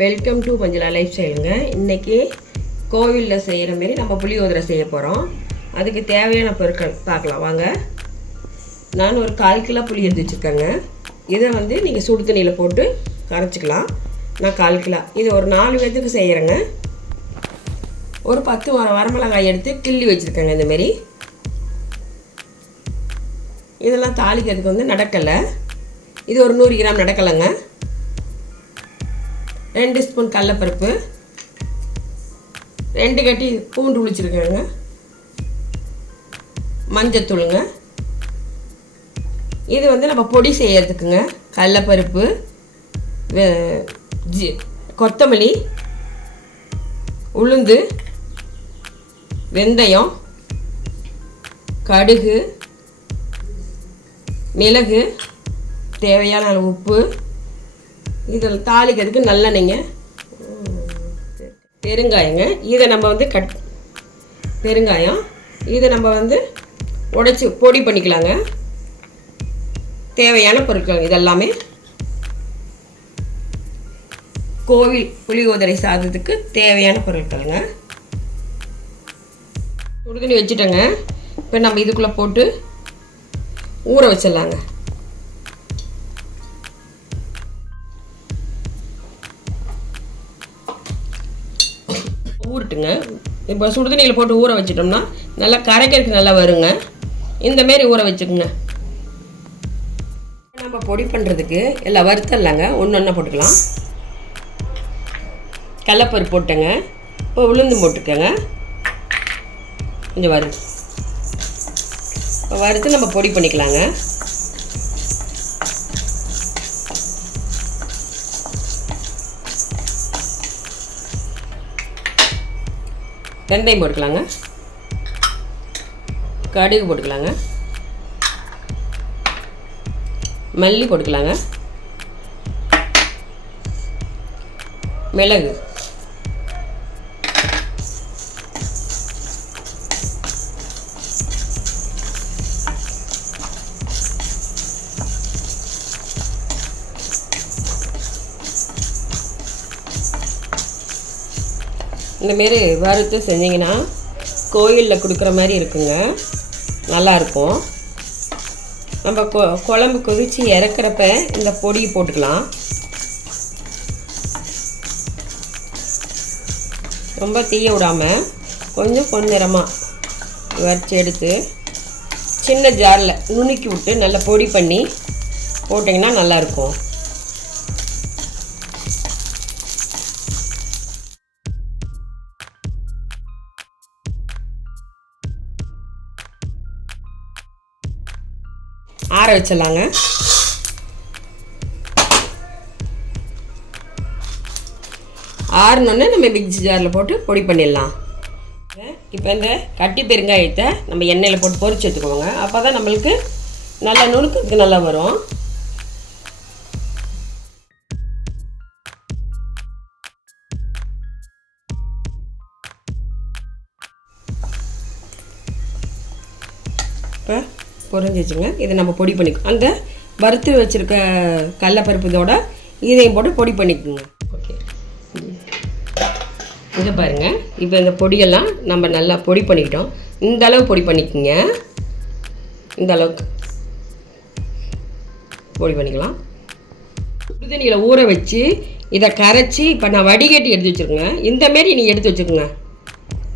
Welcome to Manjula life ஸ்டைலுங்க இன்றைக்கி கோவிலில் செய்கிற மாரி நம்ம புளியோதரை செய்ய போகிறோம் அதுக்கு தேவையான பொருட்கள் பார்க்கலாம். வாங்க. நான் ஒரு கால் கிலோ புளி எடுத்து வச்சுருக்கேங்க. இதை வந்து நீங்கள் சுடு தண்ணியில் போட்டு கரைச்சிக்கலாம். நான் கால் கிலோ. இது ஒரு நாலு பேர்த்துக்கு செய்கிறேங்க ஒரு பத்து வர வரமிளகாய் எடுத்து கிள்ளி வச்சுருக்கேங்க இந்தமாரி இதெல்லாம் தாளிக்கிறதுக்கு வந்து நடக்கலை. இது ஒரு நூறு கிராம் நடக்கலைங்க. ரெண்டு ஸ்பூன் கடலப்பருப்பு. ரெண்டு கட்டி பூண்டு உளிச்சிருக்கேங்க மஞ்சத்தூளுங்க. இது வந்து நம்ம பொடி செய்யறதுக்குங்க. கடலப்பருப்பு வெ- ஜி கொத்தமல்லி உளுந்து வெந்தயம் கடுகு மிளகு தேவையான அளவு உப்பு இதில் தாளிக்கிறதுக்கு நல்லெண்ணெய்ங்க. பெருங்காயங்க. இதை நம்ம வந்து கட் பெருங்காயம். இதை நம்ம வந்து உடைச்சி பொடி பண்ணிக்கலாங்க. தேவையான பொருட்கள் இதெல்லாமே. கோவில் புளியோதரை சாதத்துக்கு தேவையான பொருட்களுங்க. சுடுதண்ணி வச்சுட்டேங்க. இப்போ நம்ம இதுக்குள்ளே போட்டு ஊற வச்சிடலாங்க. போட்டுங்க. இப்போ சுடுதண்ணியில் போட்டு ஊற வச்சிட்டோம்னா நல்லா கரைக்கிறதுக்கு நல்லா வருங்க. இந்த மாரி ஊற வச்சுக்கோங்க. நம்ம பொடி பண்ணுறதுக்கு எல்லாம் வறுத்தரலாங்க. ஒன்று ஒன்றா போட்டுக்கலாம். கடலப்பருப்பு போட்டுங்க. இப்போ உளுந்து போட்டுக்கோங்க. கொஞ்சம் வறு இப்போ வறுத்து நம்ம பொடி பண்ணிக்கலாங்க. வெந்தயம் போட்டுக்கலாங்க. கடுகு போட்டுக்கலாங்க. மல்லி போட்டுக்கலாங்க. மிளகு. இந்தமாரி வறுத்து செஞ்சிங்கன்னா கோயிலில் கொடுக்குற மாதிரி இருக்குங்க. நல்லாயிருக்கும் நம்ம கொ குழம்பு கொதித்து இறக்குறப்ப இந்த பொடியை போட்டுக்கலாம். ரொம்ப தீய விடாமல் கொஞ்சம் பொன்னிறமாக வறுத்து எடுத்து சின்ன ஜாரில் நுணுக்கி விட்டு நல்லா பொடி பண்ணி போட்டிங்கன்னா நல்லாயிருக்கும் ஆற வச்சிடலாங்க. ஆறுனோடனே நம்ம மிக்சி ஜாரில் போட்டு பொடி பண்ணிடலாம். இப்போ இந்த கட்டி பெருங்காயத்தை நம்ம எண்ணெயில் போட்டு பொரிச்சு எடுத்துக்கோங்க. அப்போ தான் நம்மளுக்கு நல்லா நுணுக்கத்துக்கு நல்லா வரும். இப்போ பொரிஞ்சிச்சுங்க இதை நம்ம பொடி பண்ணிக்கோ அந்த வறுத்து வச்சுருக்க கடலப்பருப்பு இதோட இதையும் போட்டு பொடி பண்ணிக்கோங்க. ஓகே இங்கே பாருங்கள் இப்போ இந்த பொடியெல்லாம் நம்ம நல்லா பொடி பண்ணிக்கிட்டோம். இந்த அளவு பொடி பண்ணிக்கோங்க. இந்த அளவுக்கு பொடி பண்ணிக்கலாம். சுடுதண்ணியில் ஊற வச்சு இதை கரைச்சி இப்போ நான் வடிகட்டி எடுத்து வச்சுருக்கேங்க. இந்த மாரி நீங்கள் எடுத்து வச்சுக்கோங்க.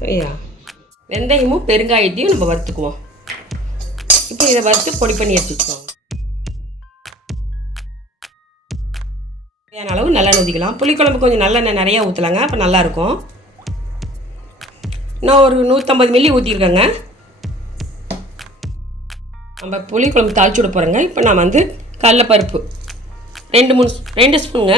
சரியா? வெந்தயமும் பெருங்காயத்தையும் நம்ம வறுத்துக்குவோம். இப்போ இதை வறுத்து பொடி பண்ணி எடுத்துக்கோங்க. தேவையான அளவு நல்லா ஊற்றிக்கலாம் புளிக்குழம்பு கொஞ்சம் நல்லெண்ணெய் நிறையா ஊற்றலாங்க அப்போ நல்லாயிருக்கும். நான் ஒரு நூற்றம்பது மில்லி ஊற்றிருக்கேங்க நம்ம புளிக்குழம்பு தாளிச்சு விட போகிறேங்க இப்போ நான் வந்து கடலப்பருப்பு ரெண்டு மூணு ரெண்டு ஸ்பூனுங்க.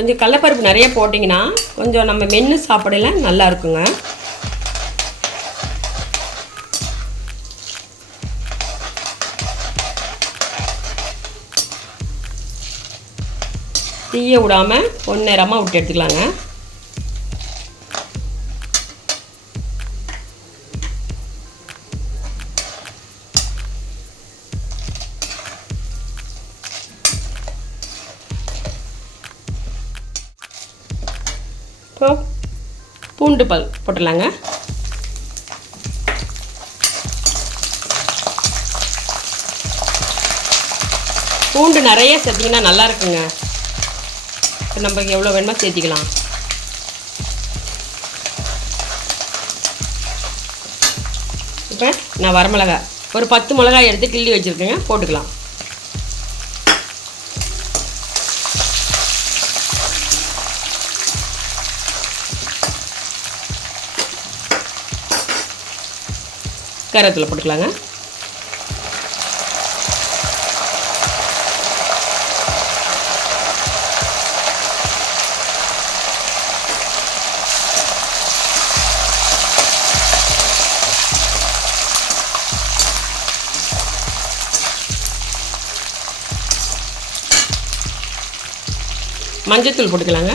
கொஞ்சம் கடலப்பருப்பு நிறைய போட்டிங்கன்னா கொஞ்சம் நம்ம மென்று சாப்பிடல நல்லா இருக்குங்க. தீய விடாமல் பொன்னிறமாக விட்டு எடுத்துக்கலாங்க. இப்போ பூண்டு பல் போட்டுடலாங்க. பூண்டு நிறைய சேர்த்திங்கன்னா நல்லா இருக்குங்க. இப்போ நம்ம எவ்வளோ வேணுமோ சேர்த்திக்கலாம். இப்போ நான் வரமிளகா ஒரு பத்து மிளகாய் எடுத்து கிள்ளி வச்சுருக்கேங்க போட்டுக்கலாம். கருவேப்பிலை போட்டுக்கலாங்க. மஞ்சத்தூள் போட்டுக்கலாங்க.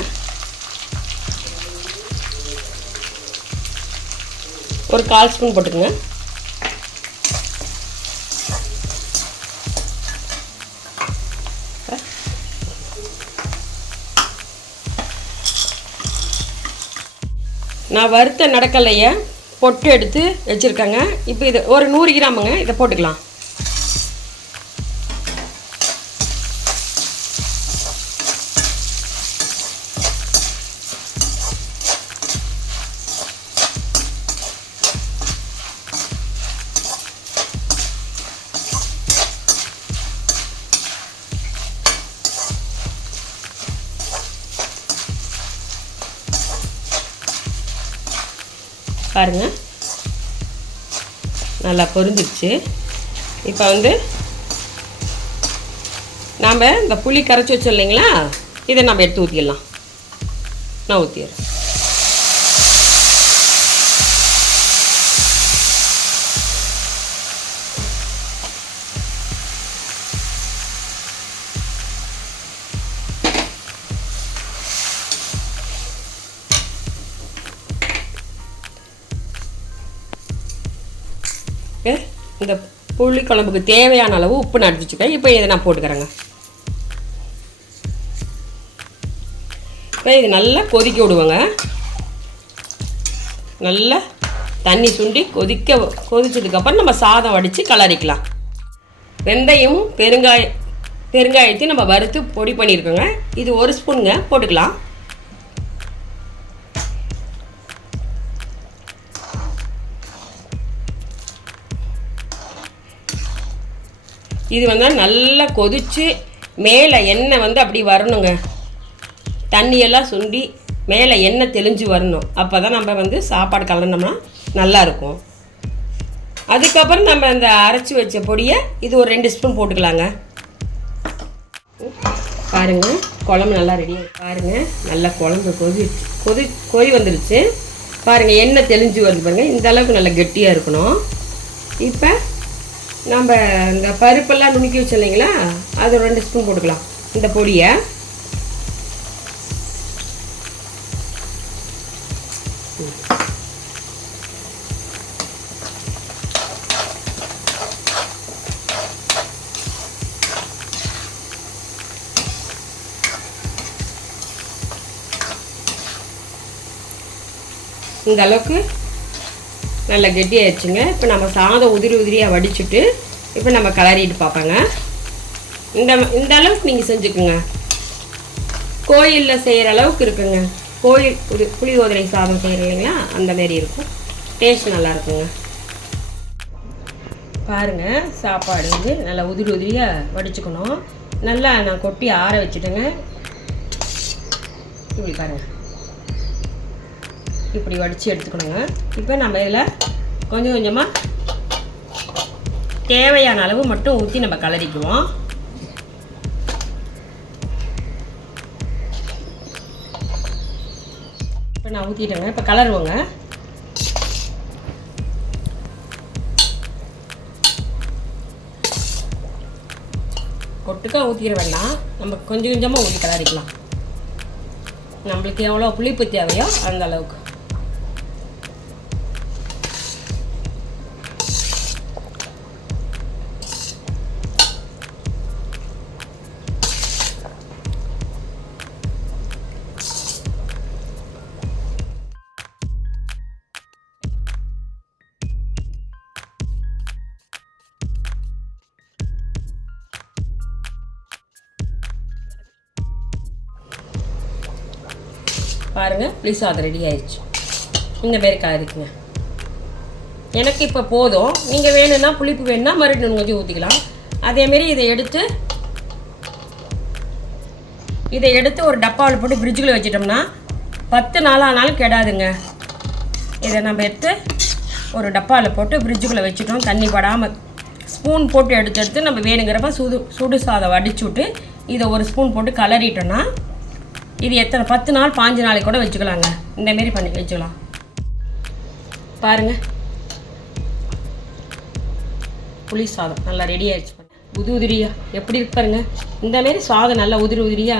ஒரு கால் ஸ்பூன் போட்டுக்கோங்க. நான் வறுத்த நடக்கலையை பொட்டு எடுத்து வச்சுருக்கேங்க. இப்போ இது ஒரு நூறு கிராமுங்க இதை போட்டுக்கலாம். பாருங்கள் நல்லா பொரிஞ்சிருச்சு இப்போ வந்து நாம் இந்த புளி கரைச்சி வச்சோம் இல்லைங்களா? இதை நம்ம எடுத்து ஊற்றிடலாம் நான் ஊற்றிடுறேன் இந்த புளி குழம்புக்கு தேவையான அளவு உப்பு நான் எடுத்து வச்சுக்கேன் இப்போ இதை நான் போட்டுக்கிறேங்க. இப்போ இது நல்லா கொதிக்க விடுவோங்க. நல்லா தண்ணி சுண்டி கொதிக்க கொதிச்சதுக்கப்புறம் நம்ம சாதம் வடித்து கலரிக்கலாம். வெந்தயம் பெருங்காய பெருங்காயத்தையும் நம்ம வறுத்து பொடி பண்ணியிருக்கோங்க. இது ஒரு ஸ்பூனுங்க போட்டுக்கலாம். இது வந்து நல்லா கொதித்து மேலே எண்ணெய் வந்து அப்படி வரணுங்க. தண்ணியெல்லாம் சுண்டி மேலே எண்ணெய் தெளிஞ்சு வரணும். அப்போ தான் நம்ம வந்து சாப்பாடு கலந்தோம்னா நல்லா இருக்கும். அதுக்கப்புறம் நம்ம இந்த அரைச்சி வச்ச பொடியை இது ஒரு ரெண்டு ஸ்பூன் போட்டுக்கலாங்க. பாருங்கள் குழம்பு நல்லா ரெடி பாருங்க நல்லா குழம்பு கொதி கொதி கொதி வந்துருச்சு. பாருங்கள் எண்ணெய் தெளிஞ்சு வருது பாருங்கள் இந்த அளவுக்கு நல்லா கெட்டியாக இருக்கணும். இப்போ நம்ம இந்த பருப்பெல்லாம் நுணுக்கி வச்சோம் இல்லைங்களா அது ரெண்டு ஸ்பூன் போட்டுக்கலாம். இந்த பொடியை. இந்த அளவுக்கு நல்லா கெட்டியாகிடுச்சுங்க இப்போ நம்ம சாதம் உதிரி உதிரியாக வடிச்சுட்டு இப்போ நம்ம கலரிட்டு பார்ப்போங்க. இந்த இந்த அளவுக்கு நீங்கள் செஞ்சுக்குங்க. கோயிலில் செய்கிற அளவுக்கு இருக்குங்க. கோயில் புளி புளியோதரை சாதம் செய்கிறோம் இல்லைங்களா? அந்த மாதிரி இருக்கும். டேஸ்ட் நல்லா இருக்குங்க. பாருங்கள் சாப்பாடு வந்து நல்லா உதிரி உதிரியாக வடிச்சுக்கணும். நல்லா நான் கொட்டி ஆற வச்சுட்டேங்க. இப்படி பாருங்கள் இப்படி வடித்து எடுத்துக்கணுங்க. இப்போ நம்ம இதில் கொஞ்சம் கொஞ்சமாக தேவையான அளவு மட்டும் ஊற்றி நம்ம கலரிக்குவோம். இப்போ நான் ஊற்றிட்டேங்க இப்போ கலருவோங்க. கொட்டுக்காக ஊற்றிட வேண்டாம். நம்ம கொஞ்சம் கொஞ்சமாக ஊற்றி கலரிக்கலாம். நம்மளுக்கு எவ்வளோ புளிப்பு தேவையோ அந்த அளவுக்கு. பாருங்கள் புளி சாதம் ரெடி ஆயிடுச்சு. இந்த மாரி காயிருக்குங்க எனக்கு இப்போ போதும். நீங்கள் வேணும்னா புளிப்பு வேணும்னா மறுபடியும் கொஞ்சம் ஊற்றிக்கலாம் அதேமாரி இதை எடுத்து இதை எடுத்து ஒரு டப்பாவில் போட்டு ஃப்ரிட்ஜுக்குள்ள வச்சிட்டோம்னா பத்து நாளானாலும் கெடாதுங்க. இதை நம்ம எடுத்து ஒரு டப்பாவில் போட்டு ஃப்ரிட்ஜுக்குள்ளே வச்சுட்டோம். தண்ணி படாமல் ஸ்பூன் போட்டு எடுத்து எடுத்து நம்ம வேணுங்கிறப்ப சுடு சுடு சாதம் வடிச்சு விட்டு இதை ஒரு ஸ்பூன் போட்டு கலரிட்டோன்னா இது எத்தனை பத்து நாள் பாஞ்சு நாளைக்கு கூட வச்சுக்கலாங்க. இந்தமாரி பண்ணி வச்சுக்கலாம். பாருங்கள் புளி சாதம் நல்லா ரெடி ஆயிடுச்சு உதிரி உதிரியா எப்படி இருப்பாருங்க இந்தமாரி சாதம் நல்லா உதிரி உதிரியா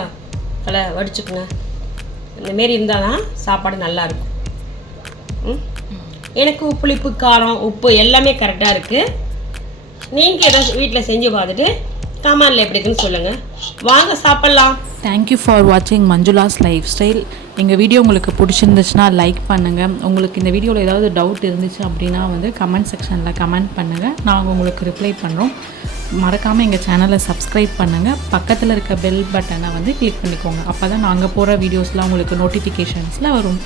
நல்லா வடிச்சுக்குங்க. இந்த மாரி இருந்தால் தான் சாப்பாடு நல்லா இருக்கும். ம்? எனக்கு புளிப்பு காரம் உப்பு எல்லாமே கரெக்டாக இருக்குது நீங்கள் ஏதாவது வீட்டில் செஞ்சு பார்த்துட்டு கமாண்டில் எப்படி இருக்குன்னு சொல்லுங்கள் வாங்க சாப்பிட்லாம். தேங்க்யூ ஃபார் வாட்சிங் மஞ்சுளாஸ் லைஃப் ஸ்டைல் எங்கள் வீடியோ உங்களுக்கு பிடிச்சிருந்துச்சுன்னா லைக் பண்ணுங்கள் உங்களுக்கு இந்த வீடியோவில் ஏதாவது டவுட் இருந்துச்சு அப்படின்னா வந்து கமெண்ட் செக்ஷனில் கமெண்ட் பண்ணுங்கள் நாங்கள் உங்களுக்கு ரிப்ளை பண்ணுறோம் மறக்காமல் எங்கள் சேனலை சப்ஸ்கிரைப் பண்ணுங்கள் பக்கத்தில் இருக்க பெல் பட்டனை வந்து கிளிக் பண்ணிக்கோங்க. அப்போ தான் நாங்கள் போகிற வீடியோஸ்லாம் உங்களுக்கு நோட்டிஃபிகேஷன்ஸில் வரும்.